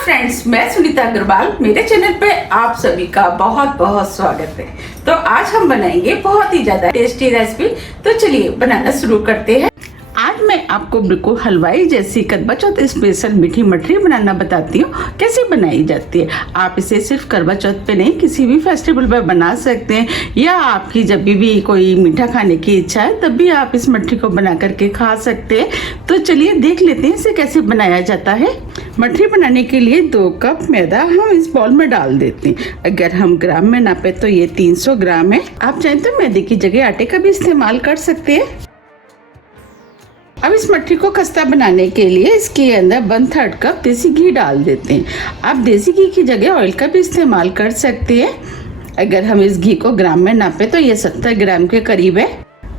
Friends, मैं सुनीता अग्रवाल। मेरे channel पे आप सभी का बहुत बहुत स्वागत है। तो आज हम बनाएंगे बहुत ही ज्यादा टेस्टी रेसिपी। तो चलिए बनाना शुरू करते हैं। आज मैं आपको बिल्कुल हलवाई जैसी करवा चौथ स्पेशल मीठी मठरी बनाना बताती हूँ। कैसे बनाई जाती है। आप इसे सिर्फ करवा चौथ पे नहीं, किसी भी फेस्टिवल पे बना सकते हैं, या आपकी जब भी कोई मीठा खाने की इच्छा है तब भी आप इस मठरी को बना करके खा सकते हैं। तो चलिए देख लेते हैं इसे कैसे बनाया जाता है। मठरी बनाने के लिए 2 कप मैदा हम इस बाउल में डाल देते हैं। अगर हम ग्राम में नापे तो ये 300 ग्राम है। आप चाहें तो मैदे की जगह आटे का भी इस्तेमाल कर सकते हैं। अब इस मठरी को खस्ता बनाने के लिए इसके अंदर 1/3 कप देसी घी डाल देते हैं। आप देसी घी की जगह ऑयल का भी इस्तेमाल कर सकते हैं। अगर हम इस घी को ग्राम में नापे तो ये 70 ग्राम के करीब है।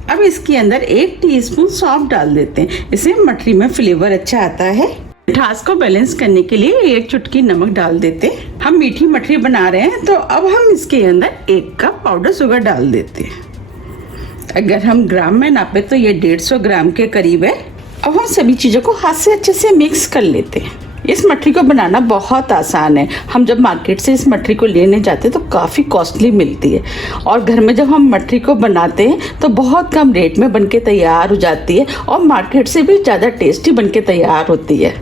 अब इसके अंदर 1 टीस्पून सौंफ डाल देते हैं। इससे मठरी में फ्लेवर अच्छा आता है। मिठास को बैलेंस करने के लिए 1 चुटकी नमक डाल देते हैं। हम मीठी मठरी बना रहे हैं तो अब हम इसके अंदर 1 कप पाउडर शुगर डाल देते हैं। अगर हम ग्राम में नापे तो ये 150 ग्राम के करीब है। अब हम सभी चीज़ों को हाथ से अच्छे से मिक्स कर लेते हैं। इस मठरी को बनाना बहुत आसान है। हम जब मार्केट से इस मठरी को लेने जाते हैं तो काफ़ी कॉस्टली मिलती है, और घर में जब हम मठरी को बनाते हैं तो बहुत कम रेट में बनके तैयार हो जाती है, और मार्केट से भी ज़्यादा टेस्टी बनके तैयार होती है,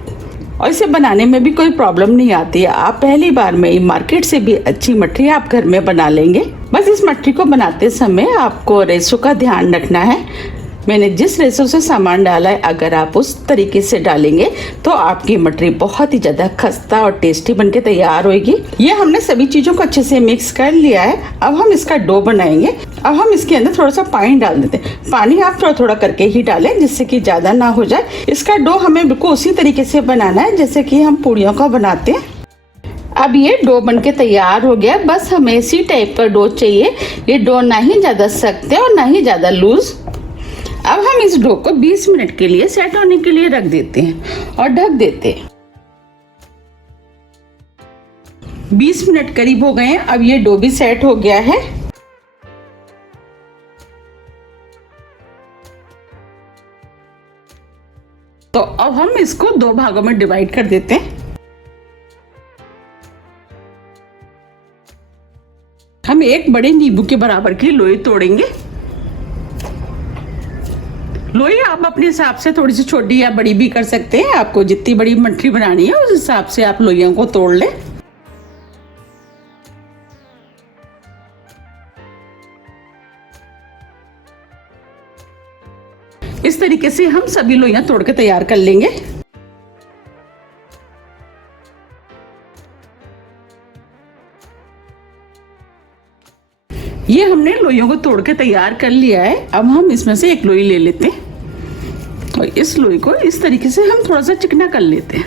और इसे बनाने में भी कोई प्रॉब्लम नहीं आती है। आप पहली बार में ही मार्केट से भी अच्छी मठरी आप घर में बना लेंगे। बस इस मठरी को बनाते समय आपको रेशो का ध्यान रखना है। मैंने जिस रेशो से सामान डाला है, अगर आप उस तरीके से डालेंगे तो आपकी मठरी बहुत ही ज़्यादा खस्ता और टेस्टी बनके तैयार होगी। ये हमने सभी चीज़ों को अच्छे से मिक्स कर लिया है। अब हम इसका डो बनाएंगे। अब हम इसके अंदर थोड़ा सा पानी डाल देते हैं। पानी आप थोड़ा थोड़ा करके ही डालें, जिससे कि ज़्यादा ना हो जाए। इसका डो हमें बिल्कुल उसी तरीके से बनाना है जैसे कि हम पूड़ियों का बनाते हैं। अब ये डो बनके तैयार हो गया। बस हमें इसी टाइप का डो चाहिए। ये डो ना ही ज़्यादा सख्त है और ना ही ज़्यादा लूज। अब हम इस डो को 20 मिनट के लिए सेट होने के लिए रख देते हैं और ढक देते हैं। 20 मिनट करीब हो गए हैं। अब ये डो भी सेट हो गया है। तो अब हम इसको 2 भागों में डिवाइड कर देते हैं। हम 1 बड़े नींबू के बराबर की लोई तोड़ेंगे। लोई आप अपने हिसाब से थोड़ी सी छोटी या बड़ी भी कर सकते हैं। आपको जितनी बड़ी मठरी बनानी है उस हिसाब से आप लोइयों को तोड़ लें। इस तरीके से हम सभी लोइयां तोड़ के तैयार कर लेंगे। ये हमने लोइयों को तोड़ के तैयार कर लिया है। अब हम इसमें से 1 लोई ले लेते हैं और इस लोई को इस तरीके से हम थोड़ा सा चिकना कर लेते हैं।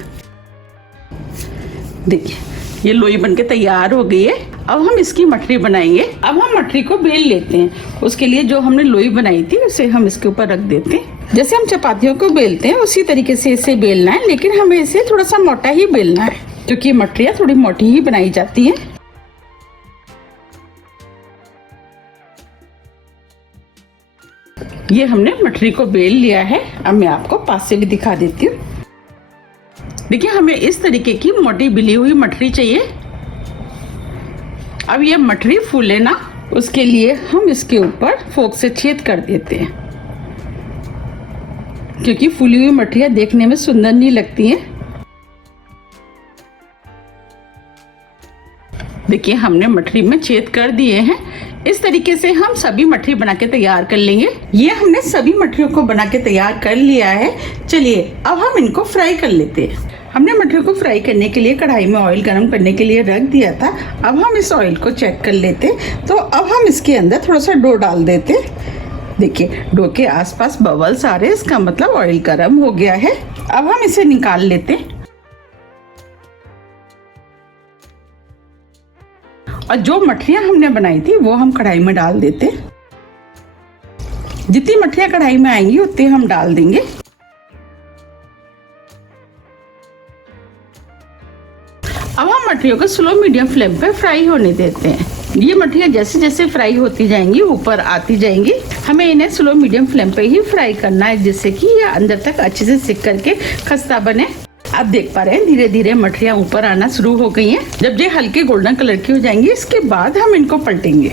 देखिए ये लोई बनके तैयार हो गई है। अब हम इसकी मठरी बनाएंगे। अब हम मठरी को बेल लेते हैं। उसके लिए जो हमने लोई बनाई थी उसे हम इसके ऊपर रख देते हैं। जैसे हम चपातियों को बेलते हैं उसी तरीके से इसे बेलना है, लेकिन हमें इसे थोड़ा सा मोटा ही बेलना है, क्योंकि मठरियाँ थोड़ी मोटी ही बनाई जाती हैं। ये हमने मठरी को बेल लिया है। अब मैं आपको पास से भी दिखा देती हूँ। देखिए हमें इस तरीके की मोटी बिली हुई मठरी चाहिए। अब ये मठरी फूले ना, उसके लिए हम इसके ऊपर फोक से छेद कर देते हैं, क्योंकि फूली हुई मठरियाँ देखने में सुंदर नहीं लगती हैं। देखिए हमने मठरी में छेद कर दिए हैं। इस तरीके से हम सभी मठरी बना के तैयार कर लेंगे। ये हमने सभी मठरियों को बना के तैयार कर लिया है। चलिए अब हम इनको फ्राई कर लेते हैं। हमने मठरी को फ्राई करने के लिए कढ़ाई में ऑयल गरम करने के लिए रख दिया था। अब हम इस ऑयल को चेक कर लेते हैं। तो अब हम इसके अंदर थोड़ा सा डो डाल देते हैं। देखिए डो के आसपास बबल्स आ रहे हैं, इसका मतलब ऑयल गरम हो गया है। अब हम इसे निकाल लेते हैं और जो मठरियाँ हमने बनाई थी वो हम कढ़ाई में डाल देते। जितनी मठरियाँ कढ़ाई में आएंगी उतनी हम डाल देंगे। अब हम मठरियों को स्लो मीडियम फ्लेम पे फ्राई होने देते हैं। ये मठरियाँ जैसे जैसे फ्राई होती जाएंगी ऊपर आती जाएंगी। हमें इन्हें स्लो मीडियम फ्लेम पे ही फ्राई करना है, जिससे कि ये अंदर तक अच्छे से सिक करके खस्ता बने। आप देख पा रहे हैं धीरे धीरे मठरियाँ ऊपर आना शुरू हो गई हैं। जब ये हल्के गोल्डन कलर की हो जाएंगी इसके बाद हम इनको पलटेंगे।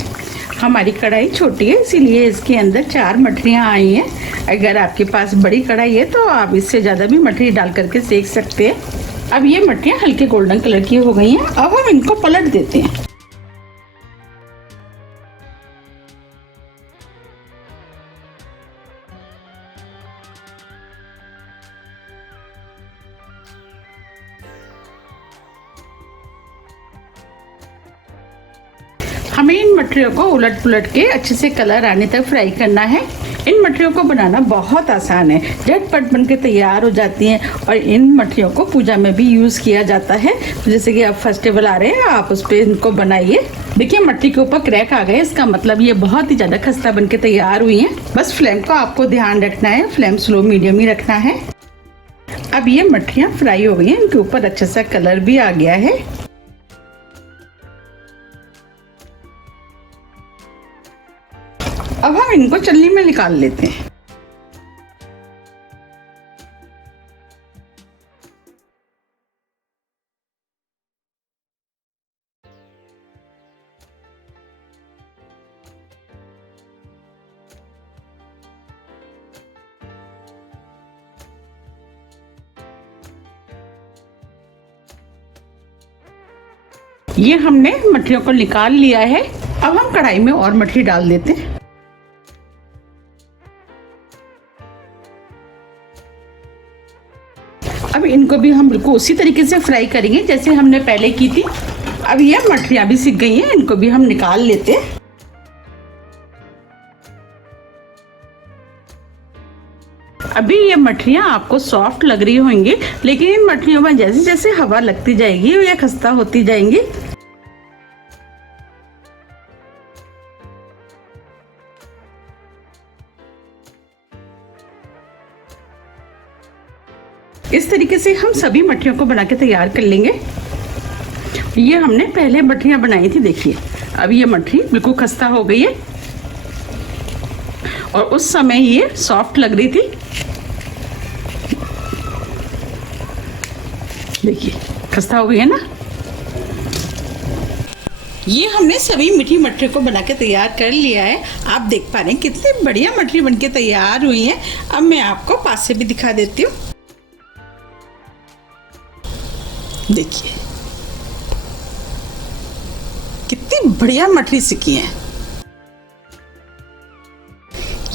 हमारी कढ़ाई छोटी है इसीलिए इसके अंदर 4 मठरियाँ आई हैं। अगर आपके पास बड़ी कढ़ाई है तो आप इससे ज़्यादा भी मठरी डाल करके सेक सकते हैं। अब ये मठरियाँ हल्के गोल्डन कलर की हो गई हैं। अब हम इनको पलट देते हैं। हमें इन मठरियों को उलट पुलट के अच्छे से कलर आने तक फ्राई करना है। इन मठरियों को बनाना बहुत आसान है, झटपट बन के तैयार हो जाती हैं और इन मठरियों को पूजा में भी यूज़ किया जाता है। तो जैसे कि अब फेस्टिवल आ रहे हैं आप उस पर इनको बनाइए। देखिए मठरी के ऊपर क्रैक आ गए, इसका मतलब ये बहुत ही ज़्यादा खस्ता बन के तैयार हुई हैं। बस फ्लेम को आपको ध्यान रखना है, फ्लेम स्लो मीडियम ही रखना है। अब ये मठरियाँ फ्राई हो गई हैं, इनके ऊपर अच्छा सा कलर भी आ गया है। अब हम इनको छलनी में निकाल लेते हैं। ये हमने मठरियों को निकाल लिया है। अब हम कढ़ाई में और मठरी डाल देते हैं। अब इनको भी हम बिल्कुल उसी तरीके से फ्राई करेंगे जैसे हमने पहले की थी। अब ये मठरियाँ भी सिक गई हैं, इनको भी हम निकाल लेते हैं। अभी ये मठरियाँ आपको सॉफ्ट लग रही होंगी, लेकिन इन मठरियों में जैसे जैसे हवा लगती जाएगी ये खस्ता होती जाएंगी। इस तरीके से हम सभी मठरियों को बना के तैयार कर लेंगे। ये हमने पहले मठरियाँ बनाई थी, देखिए अब ये मठरी बिल्कुल खस्ता हो गई है और उस समय ये सॉफ्ट लग रही थी। देखिए खस्ता हो गई है ना। ये हमने सभी मीठी मठरी को बना के तैयार कर लिया है। आप देख पा रहे हैं कितनी बढ़िया मठरी बन के तैयार हुई है। अब मैं आपको पास से भी दिखा देती हूँ। देखिए कितनी बढ़िया मठरी सिकी है।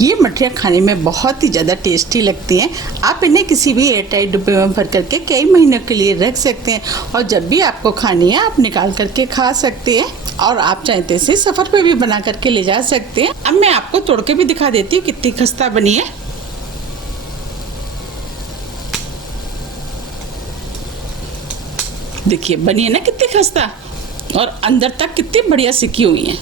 ये मठरियाँ खाने में बहुत ही ज़्यादा टेस्टी लगती हैं। आप इन्हें किसी भी एयरटाइट डिब्बे में भर करके कई महीनों के लिए रख सकते हैं और जब भी आपको खानी है आप निकाल करके खा सकते हैं और आप चाहते से सफ़र पे भी बना करके ले जा सकते हैं। अब मैं आपको तोड़ के भी दिखा देती हूँ कितनी खस्ता बनी है। देखिए बनी है ना कितनी खस्ता और अंदर तक कितनी बढ़िया सिकी हुई है।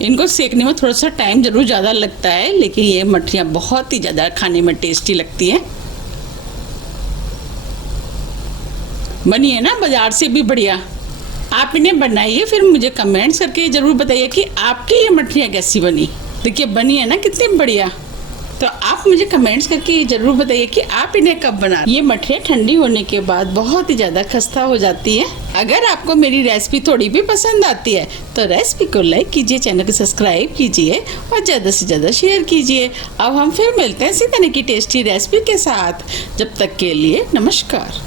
इनको सेकने में थोड़ा सा टाइम जरूर ज़्यादा लगता है, लेकिन ये मठरियाँ बहुत ही ज़्यादा खाने में टेस्टी लगती हैं। बनी है ना बाजार से भी बढ़िया। आप इन्हें बनाइए, फिर मुझे कमेंट्स करके ज़रूर बताइए कि आपकी ये मठरियाँ कैसी बनी। देखिए बनी है ना कितनी बढ़िया। तो आप मुझे कमेंट्स करके ज़रूर बताइए कि आप इन्हें कब बनाते हैं। ये मठरियाँ ठंडी होने के बाद बहुत ही ज़्यादा खस्ता हो जाती है। अगर आपको मेरी रेसिपी थोड़ी भी पसंद आती है तो रेसिपी को लाइक कीजिए, चैनल को सब्सक्राइब कीजिए और ज़्यादा से ज़्यादा शेयर कीजिए। अब हम फिर मिलते हैं इसी तरह की टेस्टी रेसिपी के साथ। जब तक के लिए नमस्कार।